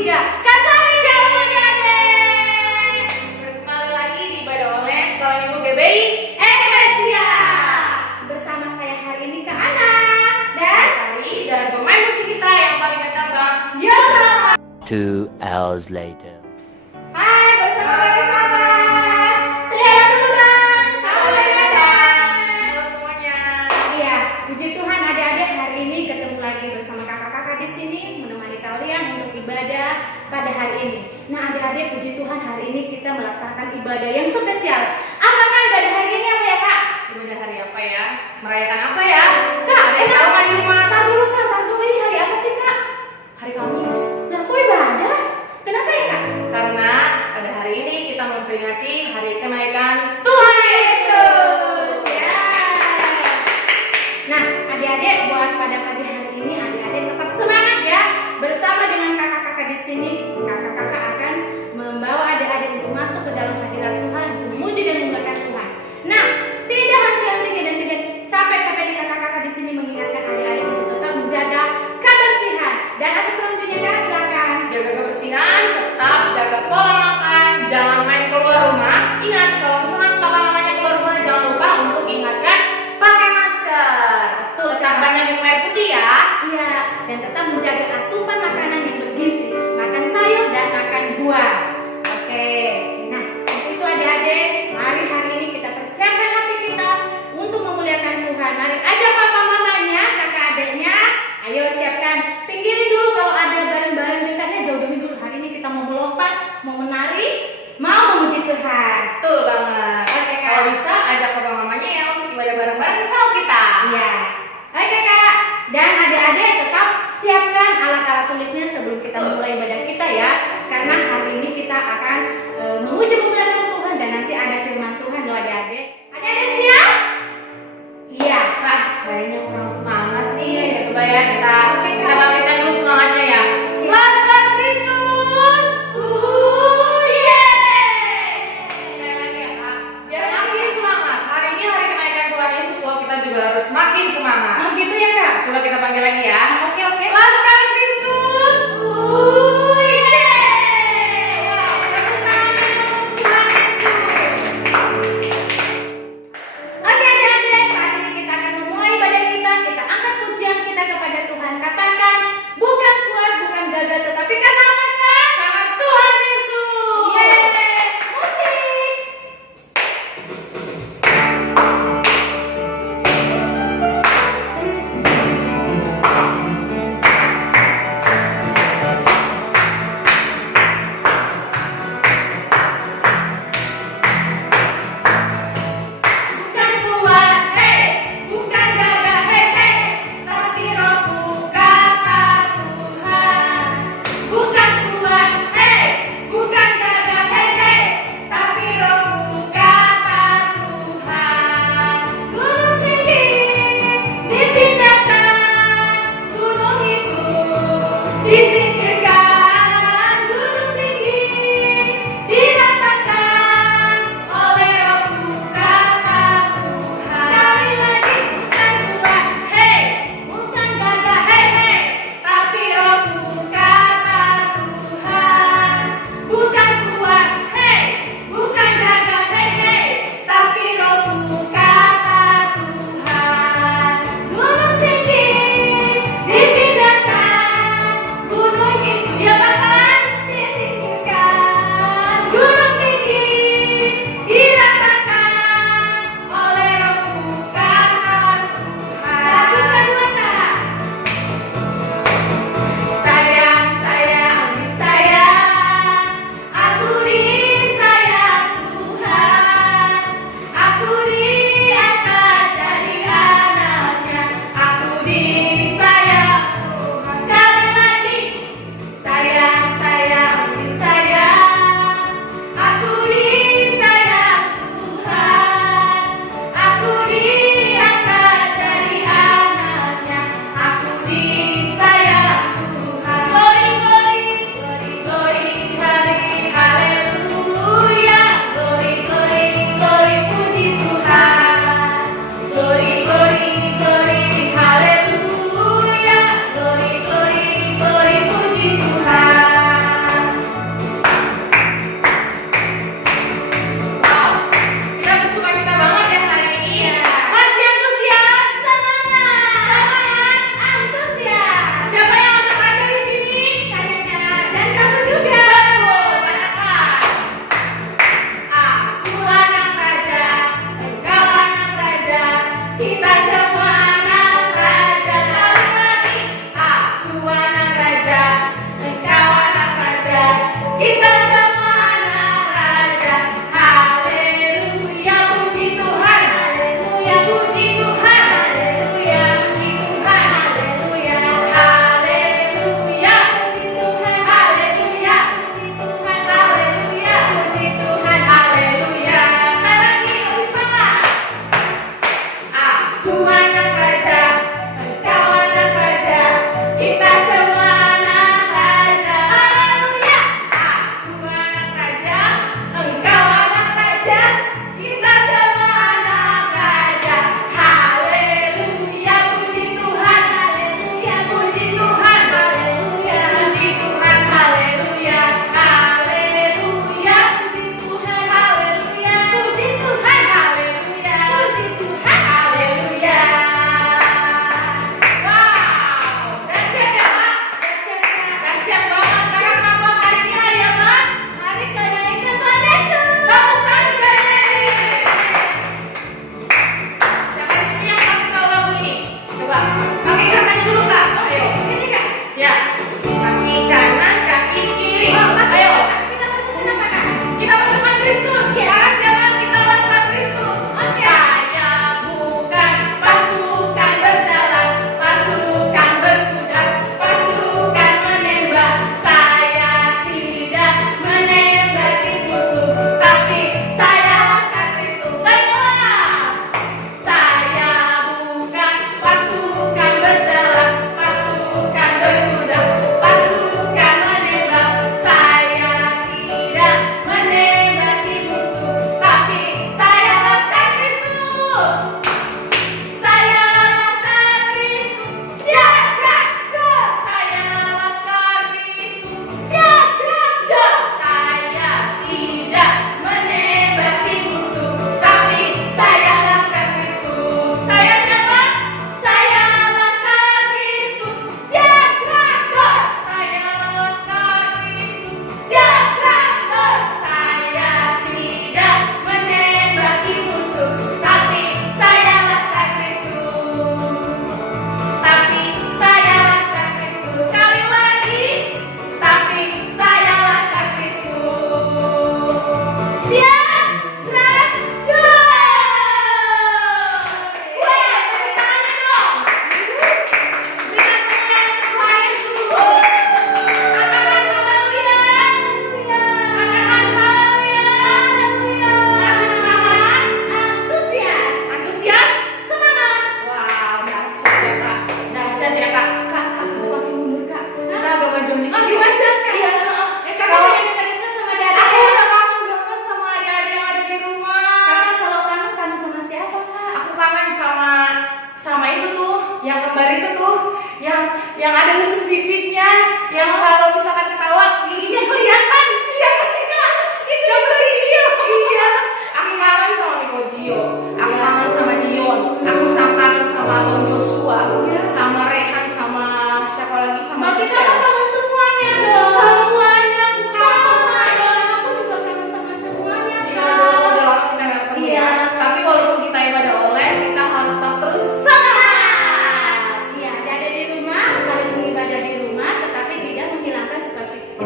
3. Kak Sari, shalom adik-adik. Kembali lagi di Ibadah Online Sekolah Minggu GBI Eklesia. Bersama saya hari ini Kak Ana dan Sari dan pemain musik kita yang paling ganteng Bang Yosa. 2 hours later. Hai, bersama Kak sahabat. Saya dulu dong. Salam adik-adik. Halo semuanya. Iya, puji Tuhan adik-adik hari ini ketemu lagi bersama kakak-kakak di sini menemani kalian untuk ibadah pada hari ini. Nah adik-adik puji Tuhan hari ini kita melaksanakan ibadah yang spesial. Apakah ibadah hari ini apa ya Kak? Ibadah hari apa ya? Merayakan apa ya? Kak, Ada yang tahu nggak di rumah? Tar dulu Kak, tar dulu ini hari apa sih Kak? Hari Kamis. Nah kok ibadah? Kenapa ya Kak? Karena pada hari ini kita memperingati hari kenaikan Tuhan Yesus. Ya. Nah, adik-adik buat pada pagi hari ini adik-adik tetap semangat ya. Bersama dengan kakak-kakak di sini, kakak-kakak akan membawa adik-adik untuk masuk ke dalam hadirat Tuhan, memuji dan memuliakan Tuhan. Nah, tidak henti-hentinya dan tidak capek-capeknya kakak-kakak di sini mengingatkan adik-adik untuk tetap menjaga kebersihan. Dan apa selanjutnya Kak? Silakan. jaga kebersihan, tetap jaga pola makan, jangan main keluar rumah. Ingat kalau misalkan papa mamanya keluar rumah jangan lupa untuk ingatkan pakai masker. Betul, Tetap banyak minum air putih ya. Iya, dan tetap menjaga asupan makanan yang bergizi. Makan sayur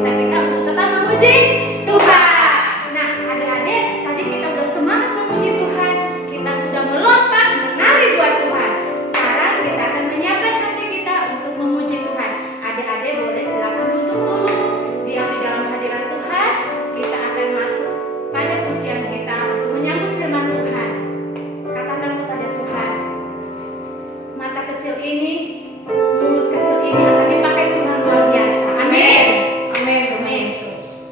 sukacita kita untuk tetap memuji Tuhan. Nah, adik-adik, tadi kita udah semangat memuji Tuhan, kita sudah melompat menari buat Tuhan. Sekarang kita akan menyiapkan hati kita untuk memuji Tuhan. Adik-adik boleh silakan duduk dulu, diam di dalam hadirat Tuhan. Kita akan masuk pada pujian kita untuk menyambut firman Tuhan. Katakan kepada Tuhan, mata kecil ini, mulut kecil ini akan dipakai Tuhan luar biasa. Amin. Amin. Amin. Yesus.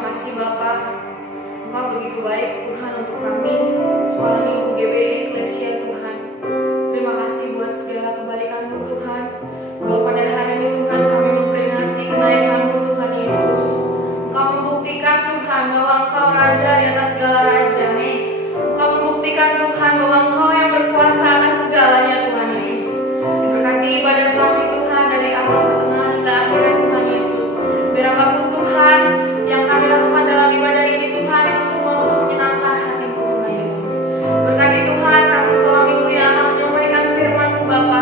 Terima kasih Bapak. Engkau begitu baik Tuhan untuk kami sekolah minggu GBI Eklesia Tuhan. Terima kasih buat segala kebaikan-Mu Tuhan. Kalau pada hari ini Tuhan kami memperingati kenaikan-Mu Tuhan Yesus. Engkau membuktikan Tuhan bahwa Engkau Raja di atas segala raja. Engkau membuktikan Tuhan bahwa Engkau yang berkuasa atas segalanya Tuhan Yesus. Berkati ibadah kami Tuhan dari awal pertengahan hingga akhirnya Tuhan Yesus. Biar apapun Tuhan yang kami lakukan dalam ibadah ini Tuhan itu semua untuk menyenangkan hati-Mu Tuhan Yesus. Berkati Tuhan kami sekolah minggu yang akan menyampaikan firman-Mu Bapa.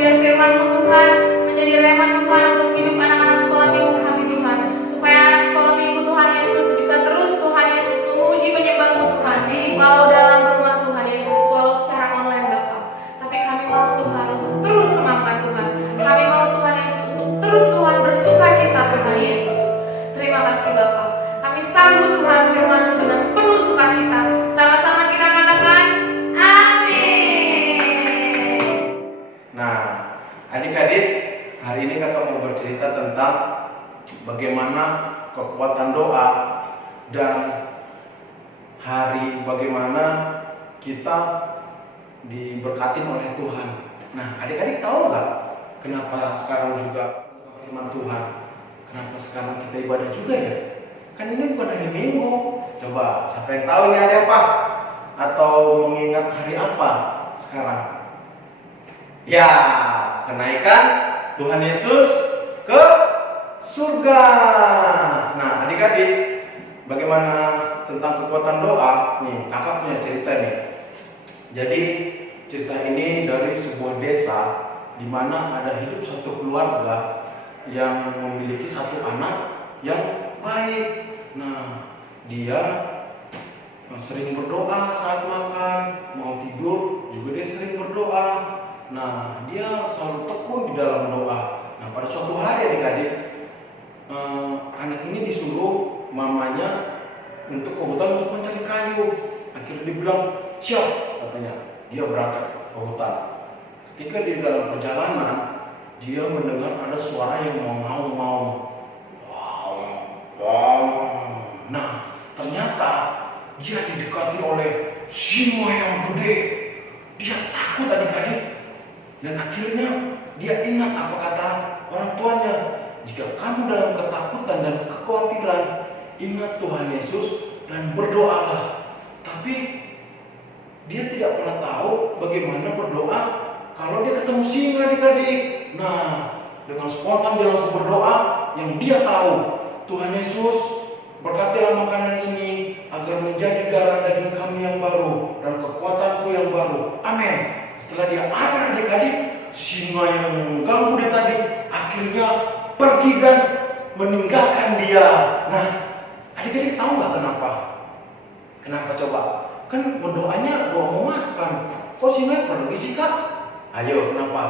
Biar firman-Mu Tuhan menjadi rema Tuhan untuk hidup anak-anak sekolah minggu kami Tuhan. Supaya anak sekolah minggu Tuhan Yesus bisa terus Tuhan Yesus memuji menyembah-Mu Tuhan. Walau dalam rumah Tuhan Yesus, walau secara online Bapa. Tapi kami mau Tuhan untuk terus semangat Tuhan. Kami mau Tuhan Yesus untuk terus Tuhan bersuka cita Tuhan Yesus. Terima kasih Bapa. Kami sambut Tuhan firman-Mu dengan penuh sukacita. Sama-sama kita katakan amin. Nah, adik-adik, hari ini kakak mau bercerita tentang bagaimana kekuatan doa dan hari bagaimana kita diberkatin oleh Tuhan. Nah, adik-adik tahu nggak kenapa sekarang juga firman Tuhan? Kenapa sekarang kita ibadah juga ya? Kan ini bukan hari Minggu. Coba, siapa yang tahu ini hari apa? Atau mengingat hari apa sekarang? Ya, kenaikan Tuhan Yesus ke surga. Nah, adik-adik, bagaimana tentang kekuatan doa? Nih, kakak punya cerita nih. Jadi, cerita ini dari sebuah desa di mana ada hidup satu keluarga yang memiliki satu anak yang baik. Nah, dia sering berdoa saat makan, mau tidur juga dia sering berdoa. Nah, dia selalu tekun di dalam doa. Nah, pada suatu hari adik-adik, anak ini disuruh mamanya untuk ke hutan untuk mencari kayu. Akhirnya dia bilang, siap, katanya. Dia berangkat ke hutan. Ketika di dalam perjalanan, dia mendengar ada suara yang mau. Nah, ternyata dia didekati oleh singa yang gede. Dia takut adik-adik. Dan akhirnya dia ingat apa kata orang tuanya. Jika kamu dalam ketakutan dan kekhawatiran, ingat Tuhan Yesus dan berdoalah. Tapi dia tidak pernah tahu bagaimana berdoa kalau dia ketemu singa adik-adik. Nah, dengan spontan dia langsung berdoa yang dia tahu. Tuhan Yesus, berkatilah makanan ini agar menjadi darah daging kami yang baru dan kekuatanku yang baru. Amin. Setelah dia ada adik-adik, singa yang mengganggu dia tadi akhirnya pergi dan meninggalkan dia. Nah, adik-adik tahu nggak kenapa? Kenapa coba? Kan berdoanya doa mau makan. Kok singa pergi sih kak? Ayo, kenapa?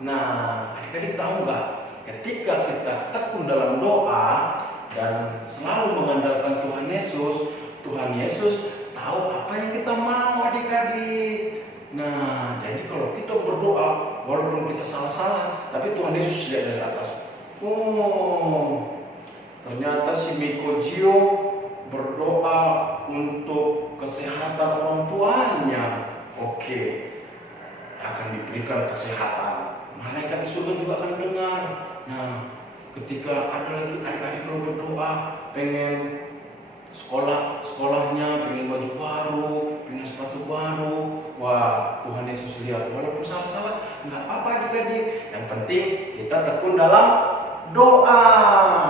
Nah, adik-adik tahu nggak? Ketika kita tekun dalam doa dan selalu mengandalkan Tuhan Yesus tahu apa yang kita mau adik-adik. Nah, jadi kalau kita berdoa, walaupun kita salah-salah, tapi Tuhan Yesus lihat dari atas. Oh, ternyata si Miko Gio berdoa untuk kesehatan orang tuanya. Oke, akan diberikan kesehatan. Malaikat di surga juga akan dengar. Nah, ketika ada lagi adik-adik kalau berdoa pengen sekolahnya pengen baju baru, pengen sepatu baru, wah Tuhan Yesus lihat walaupun salah-salah nggak apa-apa adik-adik, yang penting kita tekun dalam doa.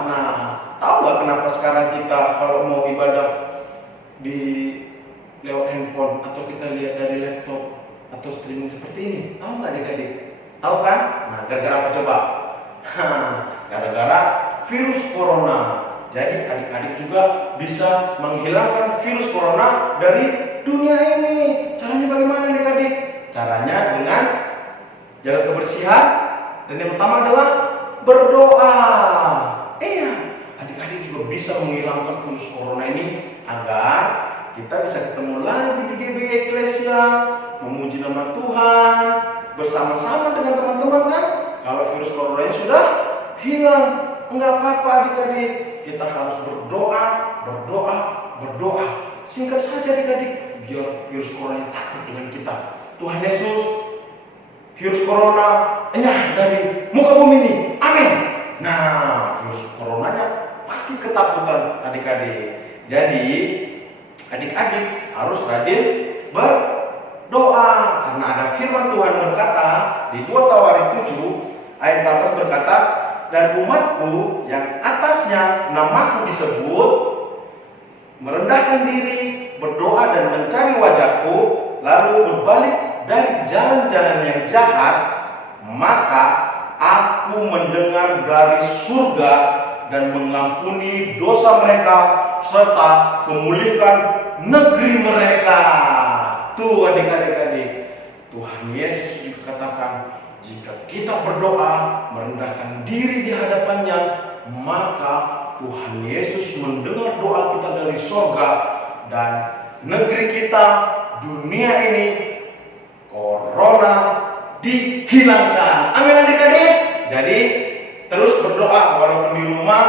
Nah, tahu nggak kenapa sekarang kita kalau mau ibadah di lewat handphone atau kita lihat dari laptop atau streaming seperti ini? Tahu nggak adik-adik? Tahu kan? Nah, gara-gara apa coba? Gara-gara virus corona. Jadi adik-adik juga bisa menghilangkan virus corona dari dunia ini. Caranya bagaimana adik-adik? Caranya dengan jaga kebersihan dan yang pertama adalah berdoa. Iya, adik-adik juga bisa menghilangkan virus corona ini agar kita bisa ketemu lagi di GBI Eklesia, memuji nama Tuhan bersama-sama dengan teman-teman kan. Kalau virus coronanya sudah hilang, enggak apa-apa adik-adik. kita harus berdoa, berdoa, berdoa. Singkat saja adik-adik, biar virus corona takut dengan kita. Tuhan Yesus, virus corona enyah dari muka bumi ini. Amin. Nah, virus coronanya pasti ketakutan adik-adik. Jadi, adik-adik harus rajin berdoa. Karena ada firman Tuhan berkata di 2 Tawarik 7 ayat 14 berkata, dan umatku yang atasnya namaku disebut merendahkan diri, berdoa dan mencari wajahku, lalu berbalik dari jalan-jalan yang jahat, maka aku mendengar dari surga dan mengampuni dosa mereka serta memulihkan negeri mereka. Tuh adik-adik, Tuhan Yesus juga katakan, jika kita berdoa, merendahkan diri di hadapannya, maka Tuhan Yesus mendengar doa kita dari surga, dan negeri kita, dunia ini, corona dihilangkan. Amin adik-adik. Jadi terus berdoa walaupun di rumah,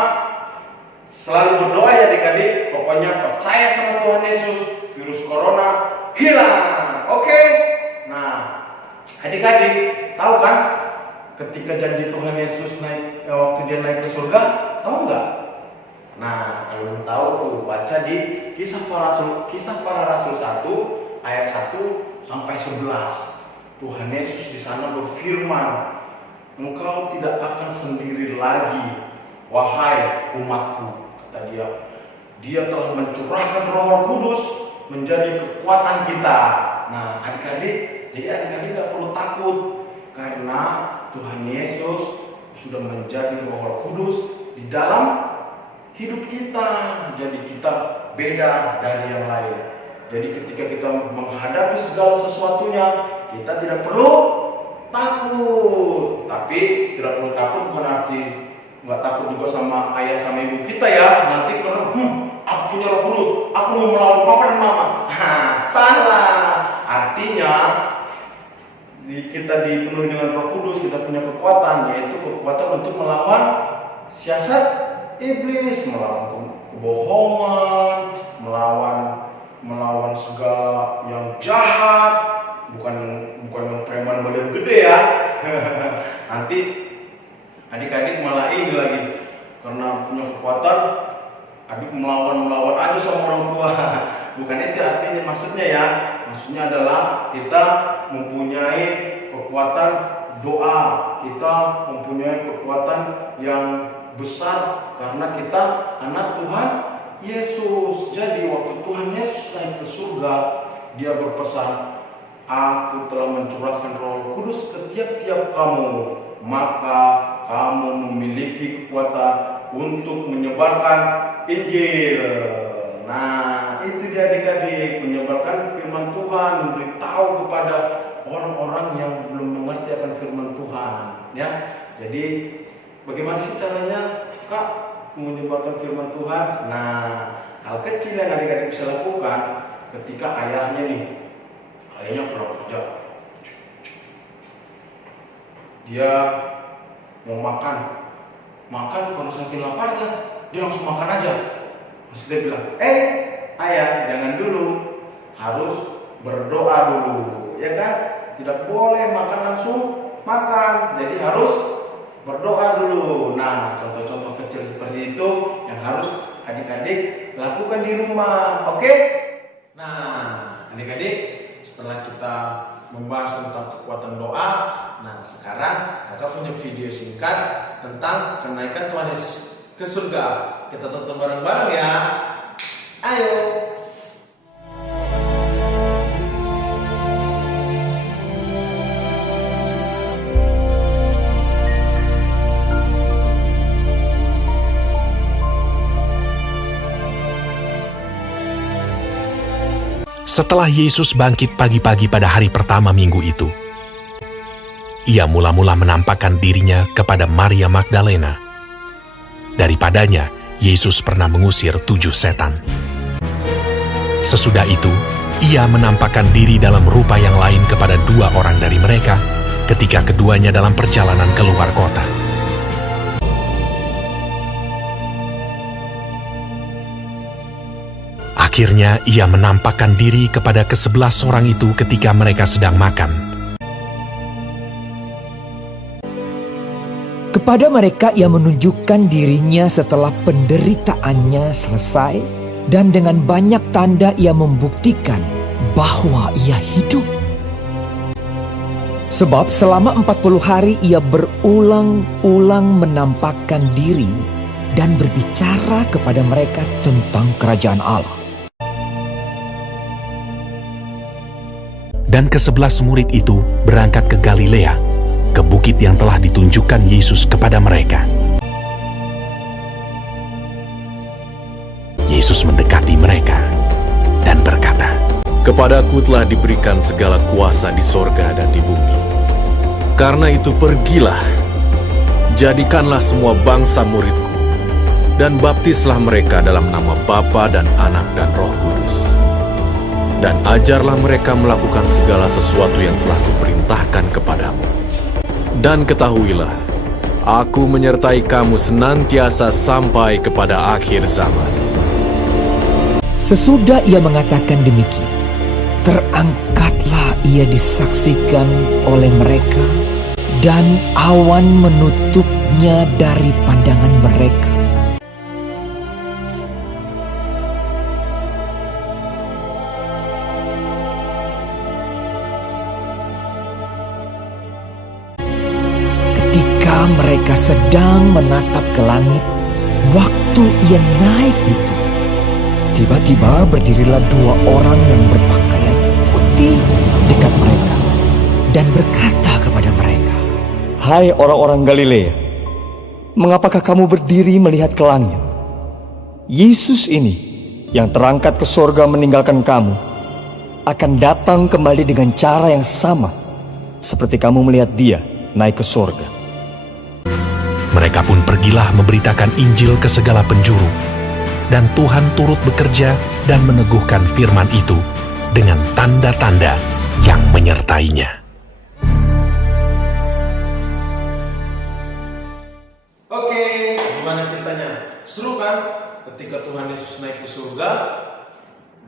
selalu berdoa ya adik-adik. Pokoknya percaya sama Tuhan Yesus, virus corona hilang. Oke? Nah, adik-adik tahu kan ketika janji Tuhan Yesus naik waktu dia naik ke surga, tahu nggak? Nah, kalau belum tahu tuh baca di Kisah Para Rasul 1 ayat 1 sampai 11. Tuhan Yesus di sana berfirman, engkau tidak akan sendiri lagi, wahai umatku, kata dia. Dia telah mencurahkan Roh Kudus menjadi kekuatan kita. Nah, adik-adik, jadi adik-adik gak perlu takut karena Tuhan Yesus sudah menjadi Roh Kudus di dalam hidup kita. Jadi kita beda dari yang lain. Jadi ketika kita menghadapi segala sesuatunya, kita tidak perlu takut. Tapi tidak perlu takut bukan arti nggak takut juga sama ayah sama ibu kita ya. Nanti karena aku punya Roh Kudus, aku mau melawan papa dan mama. Salah. Artinya kita dipenuhi dengan Roh Kudus, kita punya kekuatan, yaitu kekuatan untuk melawan siasat iblis, melawan kebohongan, melawan segala yang jahat, bukan yang preman badan gede ya. Nanti adik-adik malah ini lagi karena punya kekuatan, adik melawan aja sama orang tua. Bukan itu artinya, maksudnya ya. Maksudnya adalah kita mempunyai kekuatan doa, kita mempunyai kekuatan yang besar karena kita anak Tuhan Yesus. Jadi waktu Tuhan Yesus naik ke surga, dia berpesan, aku telah mencurahkan Roh Kudus ke tiap-tiap kamu, maka kamu memiliki kekuatan untuk menyebarkan Injil. Nah, itu dia adik-adik, menyebarkan firman Tuhan, memberitahu kepada orang-orang yang belum mengerti akan firman Tuhan, ya. Jadi bagaimana sih caranya, Kak, menyebarkan firman Tuhan? Nah, hal kecil yang adik-adik bisa lakukan ketika ayahnya pulang kerja, dia mau makan kalau saking laparnya, dia langsung makan aja. Terus dia bilang, ayah jangan dulu, harus berdoa dulu, ya kan? Tidak boleh makan langsung makan, jadi harus berdoa dulu. Nah, contoh-contoh kecil seperti itu yang harus adik-adik lakukan di rumah, oke? Nah, adik-adik, setelah kita membahas tentang kekuatan doa, nah sekarang kakak punya video singkat tentang kenaikan Tuhan Yesus ke surga. Kita tonton bareng-bareng ya. Ayo. Setelah Yesus bangkit pagi-pagi pada hari pertama minggu itu, ia mula-mula menampakkan dirinya kepada Maria Magdalena. Daripadanya, Yesus pernah mengusir 7 setan. Sesudah itu, ia menampakkan diri dalam rupa yang lain kepada 2 orang dari mereka ketika keduanya dalam perjalanan keluar kota. Akhirnya ia menampakkan diri kepada ke-11 orang itu ketika mereka sedang makan. Kepada mereka ia menunjukkan dirinya setelah penderitaannya selesai, dan dengan banyak tanda ia membuktikan bahwa ia hidup. Sebab selama 40 hari ia berulang-ulang menampakkan diri dan berbicara kepada mereka tentang kerajaan Allah. Dan ke-11 murid itu berangkat ke Galilea, ke bukit yang telah ditunjukkan Yesus kepada mereka. Yesus mendekati mereka dan berkata, "Kepadaku telah diberikan segala kuasa di sorga dan di bumi. Karena itu pergilah, jadikanlah semua bangsa muridku, dan baptislah mereka dalam nama Bapa dan Anak dan Roh Kudus. Dan ajarlah mereka melakukan segala sesuatu yang telah kuperintahkan kepadamu. Dan ketahuilah, aku menyertai kamu senantiasa sampai kepada akhir zaman." Sesudah ia mengatakan demikian, terangkatlah ia disaksikan oleh mereka, dan awan menutupnya dari pandangan mereka. Ketika mereka sedang menatap ke langit, waktu ia naik itu, tiba-tiba berdirilah 2 orang yang berpakaian putih dekat mereka dan berkata kepada mereka, "Hai orang-orang Galilea, mengapakah kamu berdiri melihat ke langit? Yesus ini yang terangkat ke sorga meninggalkan kamu akan datang kembali dengan cara yang sama seperti kamu melihat dia naik ke sorga." Mereka pun pergilah memberitakan Injil ke segala penjuru, dan Tuhan turut bekerja dan meneguhkan firman itu dengan tanda-tanda yang menyertainya. Oke, gimana ceritanya? Seru kan? Ketika Tuhan Yesus naik ke surga,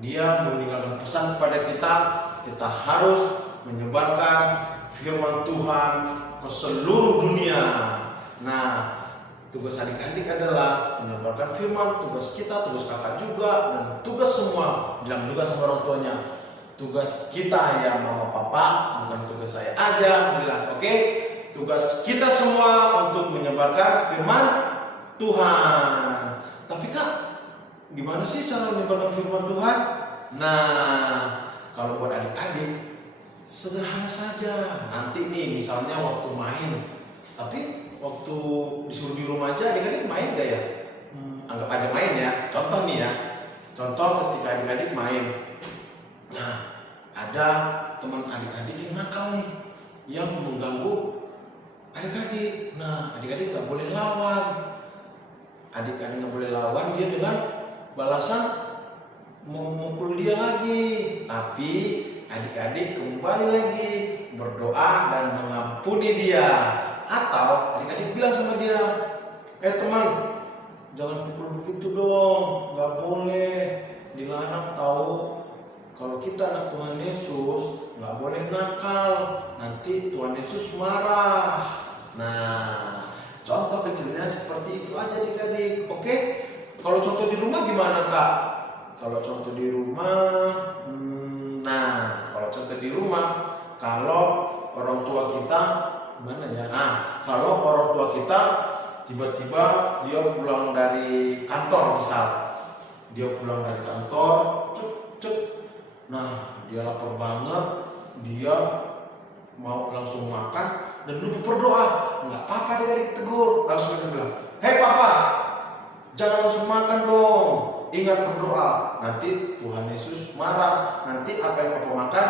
Dia meninggalkan pesan kepada kita harus menyebarkan firman Tuhan ke seluruh dunia. Nah, tugas adik-adik adalah menyebarkan firman, tugas kita, tugas kakak juga, dan tugas semua. Bilang juga sama orang tuanya, tugas kita ya mama papa, bukan tugas saya aja. Bilang, oke? Tugas kita semua untuk menyebarkan firman Tuhan. Tapi kak, gimana sih cara menyebarkan firman Tuhan? Nah, kalau buat adik-adik, sederhana saja. Nanti nih misalnya waktu main, tapi waktu disuruh di rumah aja adik-adik main gak ya? Anggap aja main ya. Contoh nih ya. Contoh ketika adik-adik main. Nah, ada teman adik-adik yang nakal nih, yang mengganggu adik-adik. Nah, adik-adik gak boleh lawan. Adik-adik gak boleh lawan dia dengan balasan memukul dia lagi. Tapi adik-adik kembali lagi berdoa dan mengampuni dia. Atau adik-adik bilang sama dia, teman, jangan pukul begitu dong, gak boleh, dilarang tahu. Kalau kita anak Tuhan Yesus, gak boleh nakal, nanti Tuhan Yesus marah. Nah, contoh kecilnya seperti itu aja adik-adik. Oke? Kalau contoh di rumah gimana kak? Kalau contoh di rumah, kalau contoh di rumah, kalau orang tua kita mana ya? Nah, kalau orang tua kita tiba-tiba dia pulang dari kantor misal, dia pulang dari kantor, nah dia lapar banget, dia mau langsung makan dan lupa berdoa. Nggak apa-apa dia ditegur, langsung dia bilang, "Hei papa, jangan langsung makan dong, ingat berdoa. Nanti Tuhan Yesus marah, nanti apa yang papa makan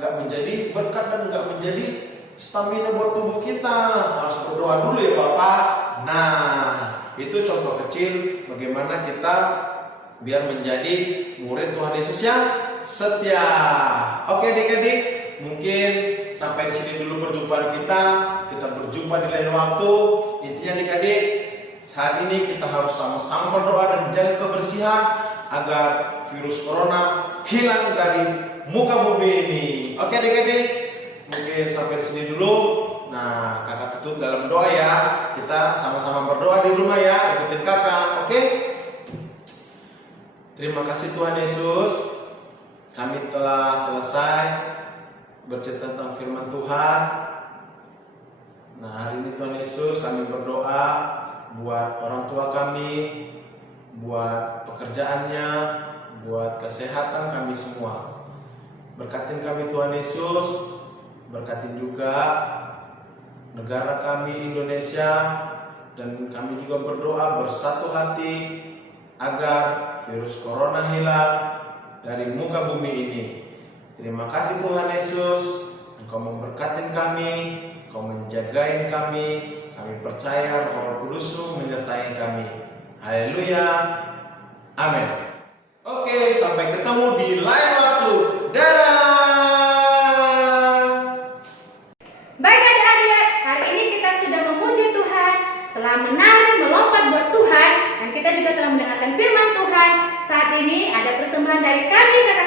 nggak menjadi berkat dan nggak menjadi stamina buat tubuh kita. Harus berdoa dulu ya Bapak." Nah, itu contoh kecil bagaimana kita biar menjadi murid Tuhan Yesus yang setia. Oke adik-adik, mungkin sampai di sini dulu perjumpaan kita. Kita berjumpa di lain waktu. Intinya adik-adik, saat ini kita harus sama-sama berdoa dan menjaga kebersihan agar virus corona hilang dari muka bumi ini. Oke adik-adik, mungkin sampai sini dulu. Nah, kakak tutup dalam doa ya. Kita sama-sama berdoa di rumah ya, ikutin kakak, oke? Terima kasih Tuhan Yesus, kami telah selesai bercerita tentang firman Tuhan. Nah, hari ini Tuhan Yesus kami berdoa buat orang tua kami, buat pekerjaannya, buat kesehatan kami semua. Berkatin kami Tuhan Yesus, berkatin juga negara kami Indonesia, dan kami juga berdoa bersatu hati agar virus corona hilang dari muka bumi ini. Terima kasih Tuhan Yesus, Engkau memberkatin kami, Engkau menjagain kami percaya Roh Kudus menyertai kami. Haleluya, amin. Oke, sampai ketemu di lain waktu. Dadah. Baik adik-adik, hari ini kita sudah memuji Tuhan, telah menari, melompat buat Tuhan, dan kita juga telah mendengarkan firman Tuhan. Saat ini ada persembahan dari kami kakak